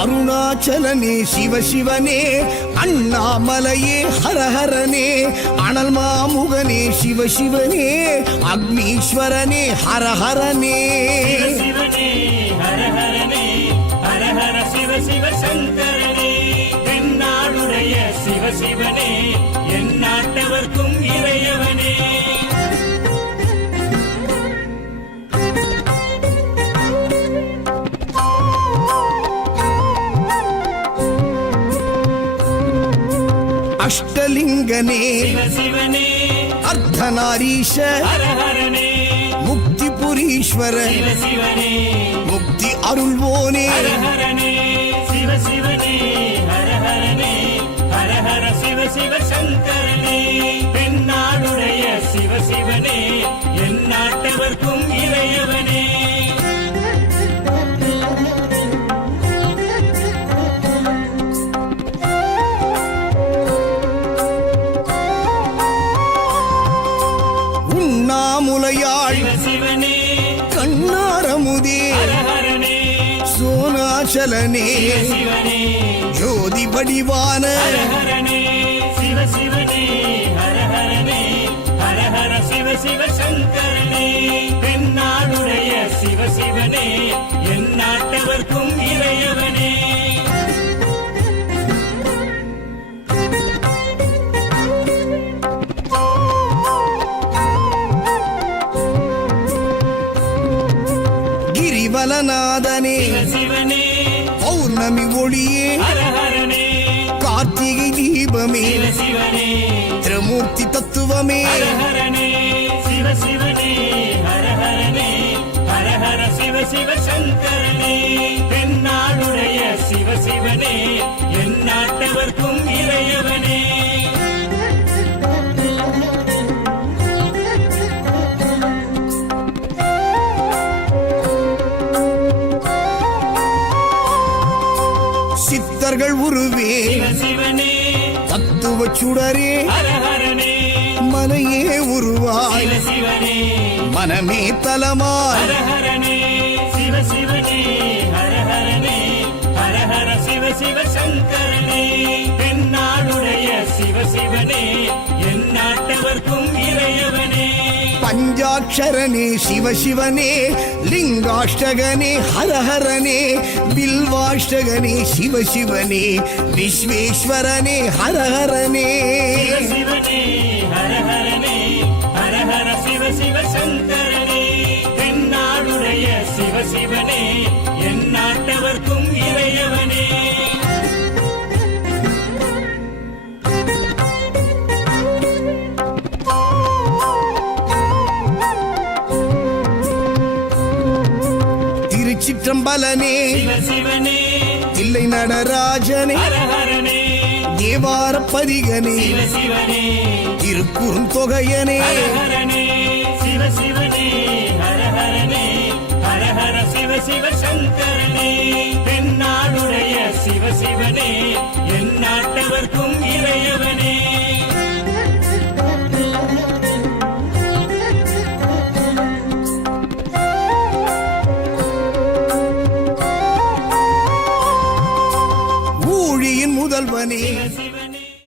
அருணாச்சலனே சிவசிவனே, அண்ணாமலையே ஹரஹரனே, அனல் மாமுகனே சிவசிவனே, அக்னீஸ்வரனே ஹரஹரனே. சிவசிவனே ஹரஹரனே, ஹரஹர சிவ சிவ சங்கரனே, தென்னாடுடைய சிவசிவனே, என் நாட்டவர்க்கும் இறையவனே. அஷ்டலிங்கனே சிவசிவனே, அர்த்தநாரீஷ ஹரஹரனே, முக்திபுரீஸ்வர சிவசிவனே, முக்தி அருள்வோனே. ஹரஹரனே சிவசிவனே, ஹரஹரனே, ஹரஹர சிவ சிவ சங்கரனே, தென்னாடுடைய சிவசிவனே, என் நாட்டவர்க்கும் இறையவனே. உண்ணாமுலையாள் சிவசிவனே, கண்ணாரமுதே ஹரஹரனே, சோனாச்சலனே சிவசிவனே, ஜோதி வடிவான ஹரஹரனே சிவசிவனே, ஹரஹரனே, ஹரஹர சிவ சிவ சங்கரனே, தென்னாடுடைய சிவசிவனே, என் நாட்டவர்க்கும் இறையவனே. கிரிவலநாதனே சிவசிவனே, பௌர்ணமி ஒளியே ஹரஹரனே, கார்த்திகை தீபமே சிவசிவனே, திரமூர்த்தி தத்துவமே. ஹரஹரனே சிவசிவனே, ஹரஹரனே, ஹரஹர சிவ சிவ சங்கரனே, தென்னாடுடைய சிவசிவனே, என் நாட்டவர்க்கும் இறையவனே. சித்தர்கள் உருவே சிவசிவனே, தத்துவ சுடரே ஹரஹரனே, மலையே உருவாய் சிவசிவனே, மனமே தலமாய். ஹரஹரனே சிவசிவனே, ஹரஹரனே, ஹரஹர சிவ சிவ சங்கரனே, தென்னாடுடைய சிவசிவனே, என் நாட்டவர்க்கும் இறையவனே. பஞ்சாட்சரனே சிவசிவனே, லிங்காஷ்டகனே ஹரஹரனே, பில்வாஷ்டகனே சிவசிவனே, விஸ்வேஸ்வரனே ஹரஹரனே. சிவசிவனே, ஹரஹரனே, ஹரஹர சிவ சிவ சங்கரனே, தென்னாடுடைய சிவசிவனே, என் நாட்டவர்க்கும் இறையவனே. திருச்சிற்றம்பலனே சிவசிவனே, தில்லை நடராஜனே, ஹரஹரனே, தேவார பதிகனே, சிவசிவனே, திருக்குறுந்தொகையனே. ஹரஹரனே சிவசிவனே, ஹரஹரனே, ஹரஹர சிவ சிவ சங்கரனே, தென்னாடுடைய சிவசிவனே, என் நாட்டவர்க்கும் இறையவனே. ஊழியின் முதல்வனே சிவசிவனே,